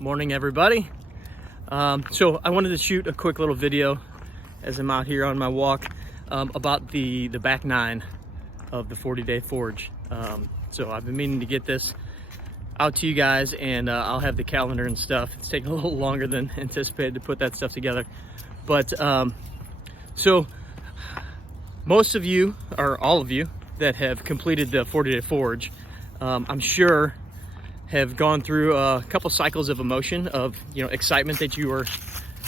Morning, everybody. So I wanted to shoot a quick little video as I'm out here on my walk about the back nine of the 40-day forge. So I've been meaning to get this out to you guys, and I'll have the calendar and stuff. It's taking a little longer than anticipated to put that stuff together. But so most of you, or all of you, that have completed the 40-day forge, I'm sure have gone through a couple cycles of emotion, of excitement that you were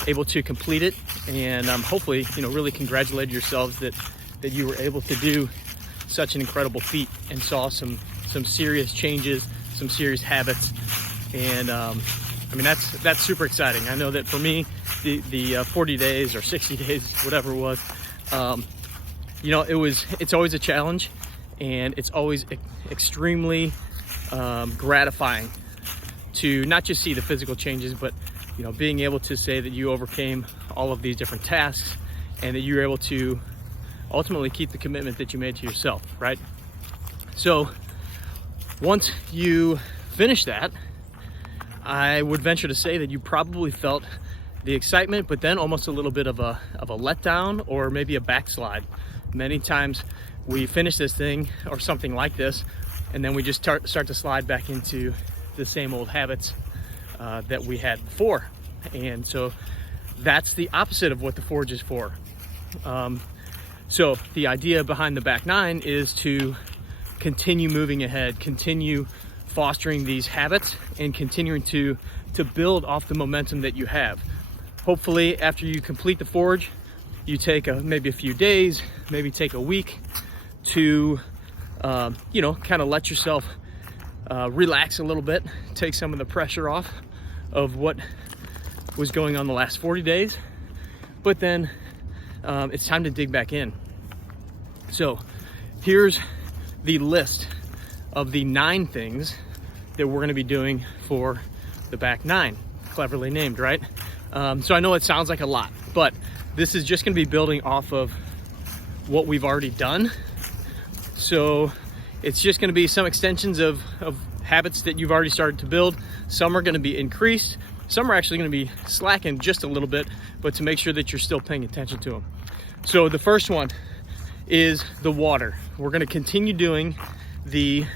able to complete it, and hopefully really congratulate yourselves that you were able to do such an incredible feat and saw some serious changes, some serious habits. And I mean, that's super exciting. I know that for me, the 40 days or 60 days, whatever it was, it's always a challenge, and it's always extremely gratifying to not just see the physical changes, but being able to say that you overcame all of these different tasks and that you were able to ultimately keep the commitment that you made to yourself, right? So once you finish that, I would venture to say that you probably felt the excitement, but then almost a little bit of a letdown, or maybe a backslide. Many times we finish this thing or something like this, and then we just start to slide back into the same old habits that we had before. And so that's the opposite of what the forge is for. So the idea behind the back nine is to continue moving ahead, continue fostering these habits, and continuing to build off the momentum that you have. Hopefully after you complete the forge, you take maybe a few days, maybe take a week to kind of let yourself relax a little bit, take some of the pressure off of what was going on the last 40 days. But then it's time to dig back in. So here's the list of the 9 things that we're going to be doing for the back nine. Cleverly named, right? So I know it sounds like a lot, but this is just going to be building off of what we've already done. So it's just going to be some extensions of habits that you've already started to build. Some are going to be increased. Some are actually going to be slackened just a little bit, but to make sure that you're still paying attention to them. So the first one is the water. We're going to continue doing the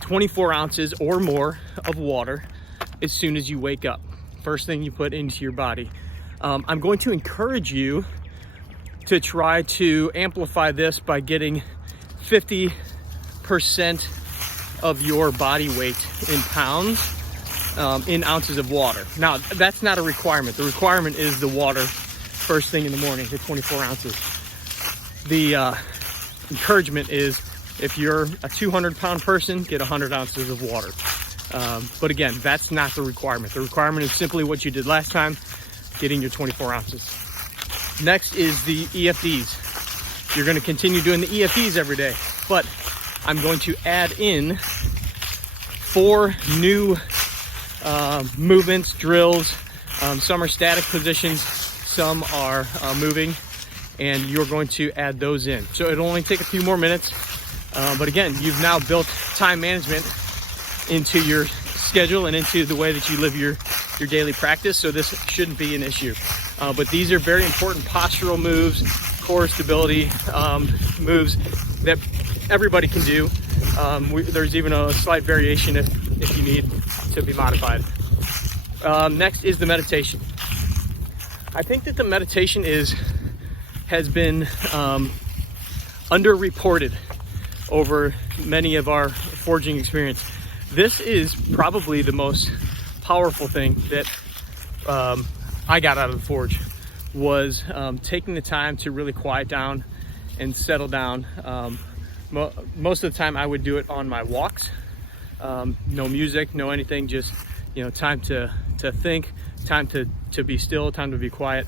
24 ounces or more of water as soon as you wake up. First thing you put into your body. I'm going to encourage you to try to amplify this by getting 50% of your body weight in pounds in ounces of water. Now, that's not a requirement. The requirement is the water first thing in the morning, the 24 ounces. The encouragement is, if you're a 200-pound person, get 100 ounces of water. But again, that's not the requirement. The requirement is simply what you did last time, getting your 24 ounces. Next is the EFDs. You're going to continue doing the EFDs every day, but I'm going to add in 4 new movements, drills. Some are static positions, some are moving, and you're going to add those in. So it'll only take a few more minutes, but again, you've now built time management into your schedule and into the way that you live your daily practice, so this shouldn't be an issue. But these are very important postural moves, core stability moves that everybody can do. There's even a slight variation if you need to be modified. Next is the meditation. I think that the meditation has been underreported over many of our forging experience. This is probably the most powerful thing that I got out of the forge, was taking the time to really quiet down and settle down. Most of the time I would do it on my walks. No music, no anything, just time to think, time to be still, time to be quiet.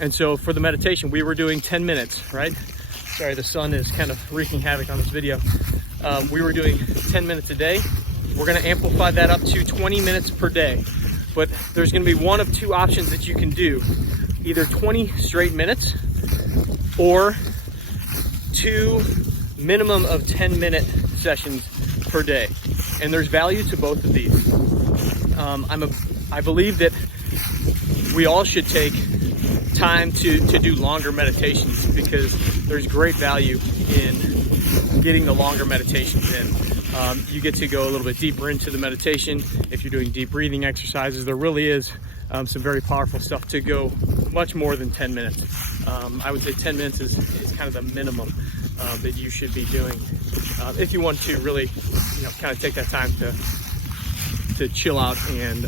And so for the meditation, we were doing 10 minutes, right? Sorry, the sun is kind of wreaking havoc on this video. We were doing 10 minutes a day. We're going to amplify that up to 20 minutes per day. But there's going to be one of 2 options that you can do. Either 20 straight minutes or 2 minimum of 10-minute sessions per day. And there's value to both of these. I believe that we all should take time to do longer meditations, because there's great value in getting the longer meditations in. You get to go a little bit deeper into the meditation. If you're doing deep breathing exercises, there really is some very powerful stuff to go much more than 10 minutes. I would say 10 minutes is kind of the minimum that you should be doing if you want to really, kind of take that time to chill out and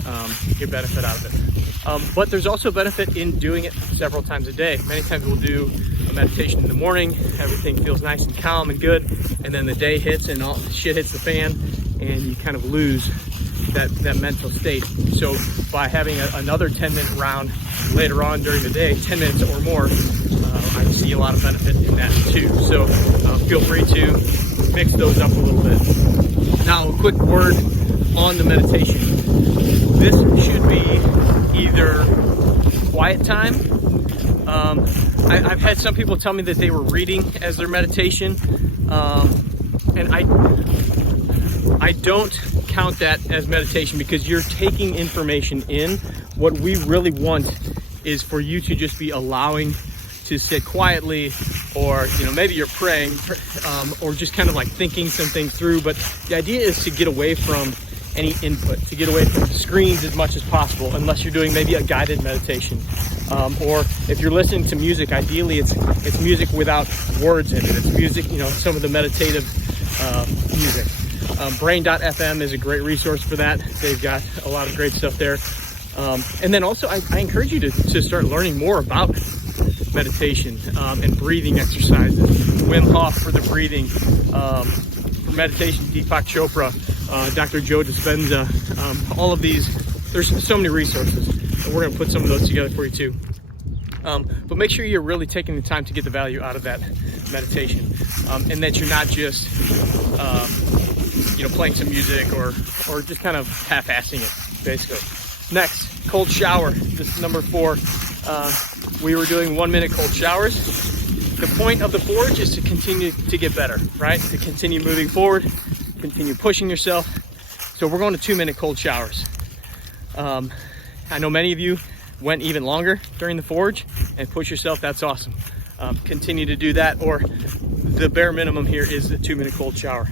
get benefit out of it. But there's also benefit in doing it several times a day. Many times we'll do a meditation in the morning, everything feels nice and calm and good, and then the day hits and all shit hits the fan, and you kind of lose that mental state. So by having another 10-minute round later on during the day, 10 minutes or more, I see a lot of benefit in that too. So feel free to mix those up a little bit. Now, a quick word on the meditation. This should be either quiet time. I've had some people tell me that they were reading as their meditation, and I don't count that as meditation, because you're taking information in. What we really want is for you to just be allowing to sit quietly, or maybe you're praying, or just kind of like thinking some things through. But the idea is to get away from any input, to get away from screens as much as possible, unless you're doing maybe a guided meditation, or if you're listening to music. Ideally it's music without words in it. It's music, some of the meditative music. Brain.fm is a great resource for that. They've got a lot of great stuff there. And then also I encourage you to start learning more about meditation and breathing exercises. Wim Hof for the breathing, for meditation, Deepak Chopra, Dr. Joe Dispenza, all of these. There's so many resources, and we're going to put some of those together for you too. But make sure you're really taking the time to get the value out of that meditation, and that you're not just playing some music or just kind of half-assing it, basically. Next, cold shower. This is number 4. We were doing 1-minute cold showers. The point of the Forge is to continue to get better, right? To continue moving forward, continue pushing yourself. So we're going to 2-minute cold showers. I know many of you went even longer during the Forge and push yourself. That's awesome. Continue to do that, or the bare minimum here is the 2-minute cold shower.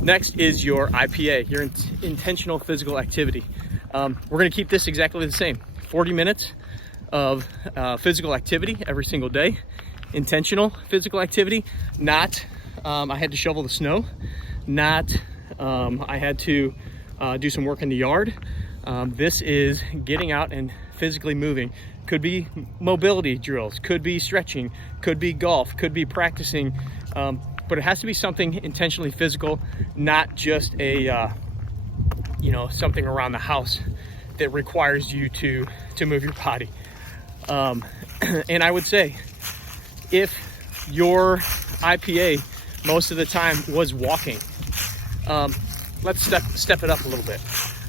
Next is your IPA, your intentional physical activity. We're going to keep this exactly the same. 40 minutes of physical activity every single day. Intentional physical activity, not I had to shovel the snow, not I had to do some work in the yard. This is getting out and physically moving. Could be mobility drills, could be stretching, could be golf, could be practicing, but it has to be something intentionally physical, not just a something around the house that requires you to move your body. And I would say, if your IPA most of the time was walking, let's step it up a little bit.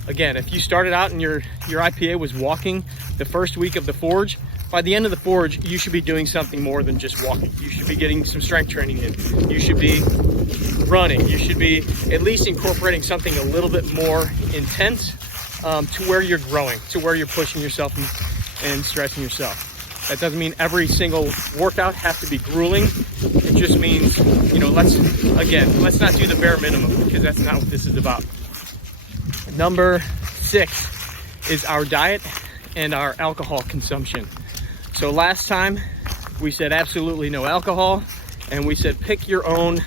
Again, if you started out and your IPA was walking the first week of the Forge, by the end of the Forge, you should be doing something more than just walking. You should be getting some strength training in. You should be running. You should be at least incorporating something a little bit more intense, to where you're growing, to where you're pushing yourself and stressing yourself. That doesn't mean every single workout has to be grueling. It just means, let's not do the bare minimum, because that's not what this is about. Number 6 is our diet and our alcohol consumption. So last time we said absolutely no alcohol, and we said pick your own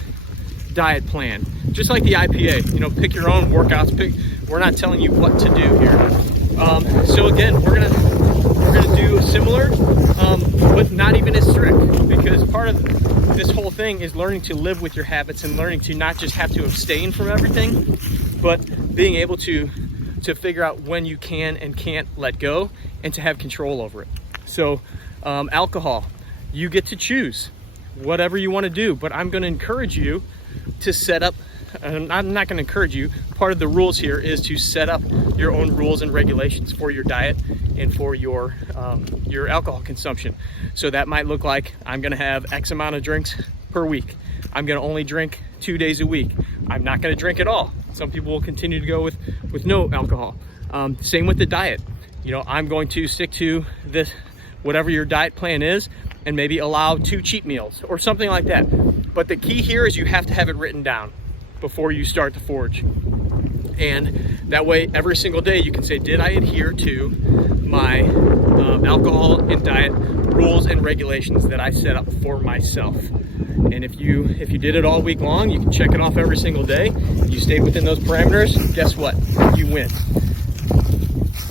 diet plan. Just like the IPA, pick your own workouts. We're not telling you what to do here. So again, we're gonna do similar, but not even as strict, because part of this whole thing is learning to live with your habits and learning to not just have to abstain from everything, but being able to figure out when you can and can't let go, and to have control over it. So alcohol, you get to choose whatever you want to do, but I'm going to encourage you to set up, I'm not going to encourage you, part of the rules here is to set up your own rules and regulations for your diet and for your alcohol consumption. So that might look like, I'm going to have X amount of drinks per week. I'm going to only drink 2 days a week. I'm not going to drink at all. Some people will continue to go with no alcohol. Same with the diet. You know, I'm going to stick to this, whatever your diet plan is, and maybe allow 2 cheat meals or something like that. But the key here is you have to have it written down before you start the Forge. And that way, every single day you can say, did I adhere to my alcohol and diet rules and regulations that I set up for myself? And if you did it all week long, you can check it off every single day. You stayed within those parameters, guess what? You win.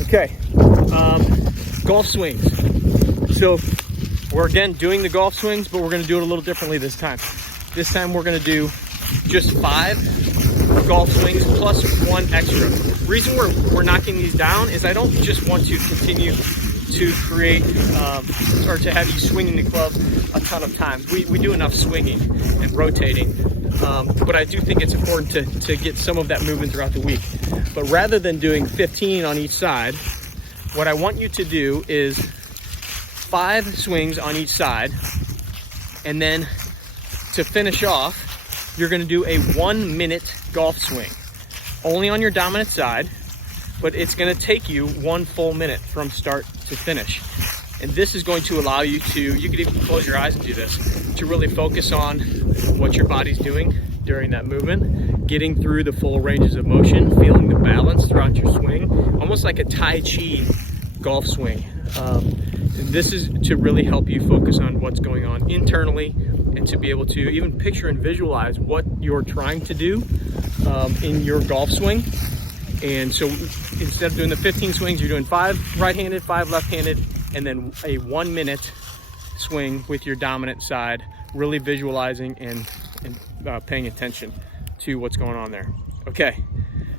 Okay, golf swings. So we're again doing the golf swings, but we're gonna do it a little differently this time. This time we're gonna do just 5 golf swings plus 1 extra. The reason we're knocking these down is I don't just want to continue to create or to have you swinging the club a ton of times. We do enough swinging and rotating, but I do think it's important to get some of that movement throughout the week. But rather than doing 15 on each side, what I want you to do is 5 swings on each side, and then to finish off, you're gonna do a 1-minute golf swing, only on your dominant side, but it's gonna take you 1 full minute from start to finish. And this is going to allow you to, you could even close your eyes and do this, to really focus on what your body's doing during that movement, getting through the full ranges of motion, feeling the balance throughout your swing, almost like a Tai Chi golf swing. And this is to really help you focus on what's going on internally, and to be able to even picture and visualize what you're trying to do in your golf swing. And so instead of doing the 15 swings, you're doing 5 right-handed, 5 left-handed, and then a 1-minute swing with your dominant side, really visualizing and paying attention to what's going on there. Okay,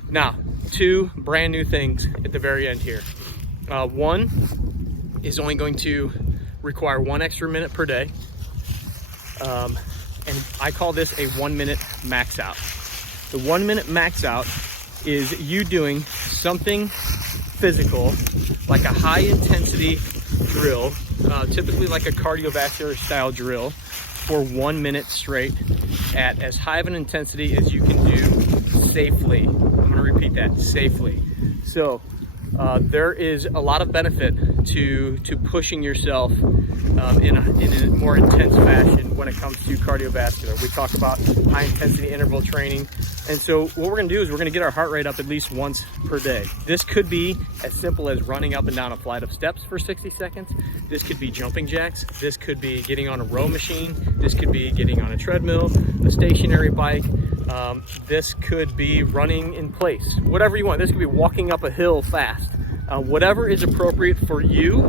now 2 brand new things at the very end here. One is only going to require 1 extra minute per day. And I call this a 1-minute max out. The 1-minute max out is you doing something physical, like a high intensity drill, typically like a cardiovascular style drill, for 1 minute straight at as high of an intensity as you can do safely. I'm gonna repeat that, safely. So there is a lot of benefit to pushing yourself in a more intense fashion when it comes to cardiovascular. We talk about high intensity interval training. And so what we're gonna do is we're gonna get our heart rate up at least once per day. This could be as simple as running up and down a flight of steps for 60 seconds. This could be jumping jacks. This could be getting on a row machine. This could be getting on a treadmill, a stationary bike. This could be running in place, whatever you want. This could be walking up a hill fast. Whatever is appropriate for you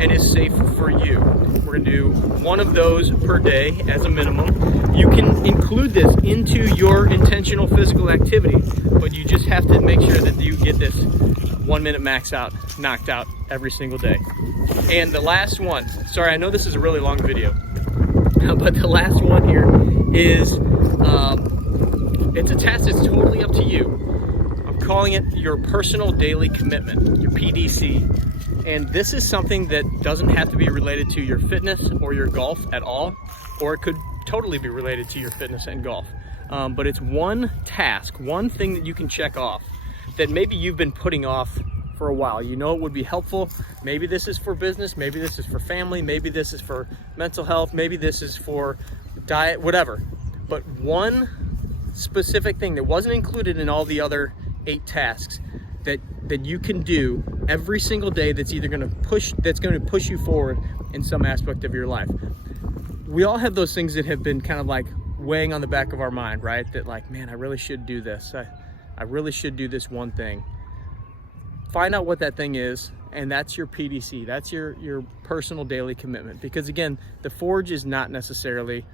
and is safe for you. We're gonna do 1 of those per day as a minimum. You can include this into your intentional physical activity, but you just have to make sure that you get this 1-minute max out knocked out every single day. And the last one, sorry, I know this is a really long video, but the last one here is, it's a task that's totally up to you. I'm calling it your personal daily commitment, your PDC. And this is something that doesn't have to be related to your fitness or your golf at all, or it could totally be related to your fitness and golf. But it's 1 task, 1 thing that you can check off that maybe you've been putting off for a while. You know it would be helpful. Maybe this is for business, maybe this is for family, maybe this is for mental health, maybe this is for diet, whatever. But 1 specific thing that wasn't included in all the other 8 tasks that you can do every single day that's either going to push you forward in some aspect of your life. We all have those things that have been kind of like weighing on the back of our mind, right? That like, man, I really should do this. I really should do this one thing. Find out what that thing is, and that's your PDC. That's your personal daily commitment. Because again, the Forge is not necessarily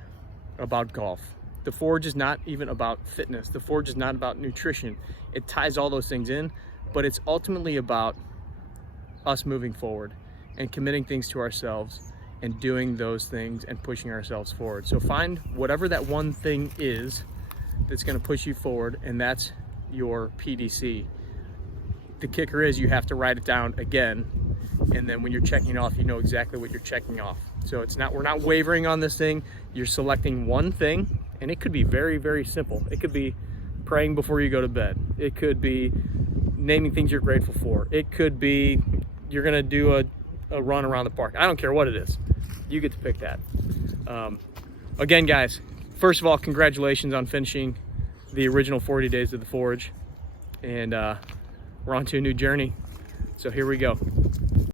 about golf. The Forge is not even about fitness. The Forge is not about nutrition. It ties all those things in, but it's ultimately about us moving forward and committing things to ourselves and doing those things and pushing ourselves forward. So find whatever that one thing is that's gonna push you forward, and that's your PDC. The kicker is you have to write it down again, and then when you're checking it off, you know exactly what you're checking off. So we're not wavering on this thing. You're selecting one thing, and it could be very, very simple. It could be praying before you go to bed. It could be naming things you're grateful for. It could be you're gonna do a run around the park. I don't care what it is. You get to pick that. Again, guys, first of all, congratulations on finishing the original 40 Days of the Forge. And we're on to a new journey. So here we go.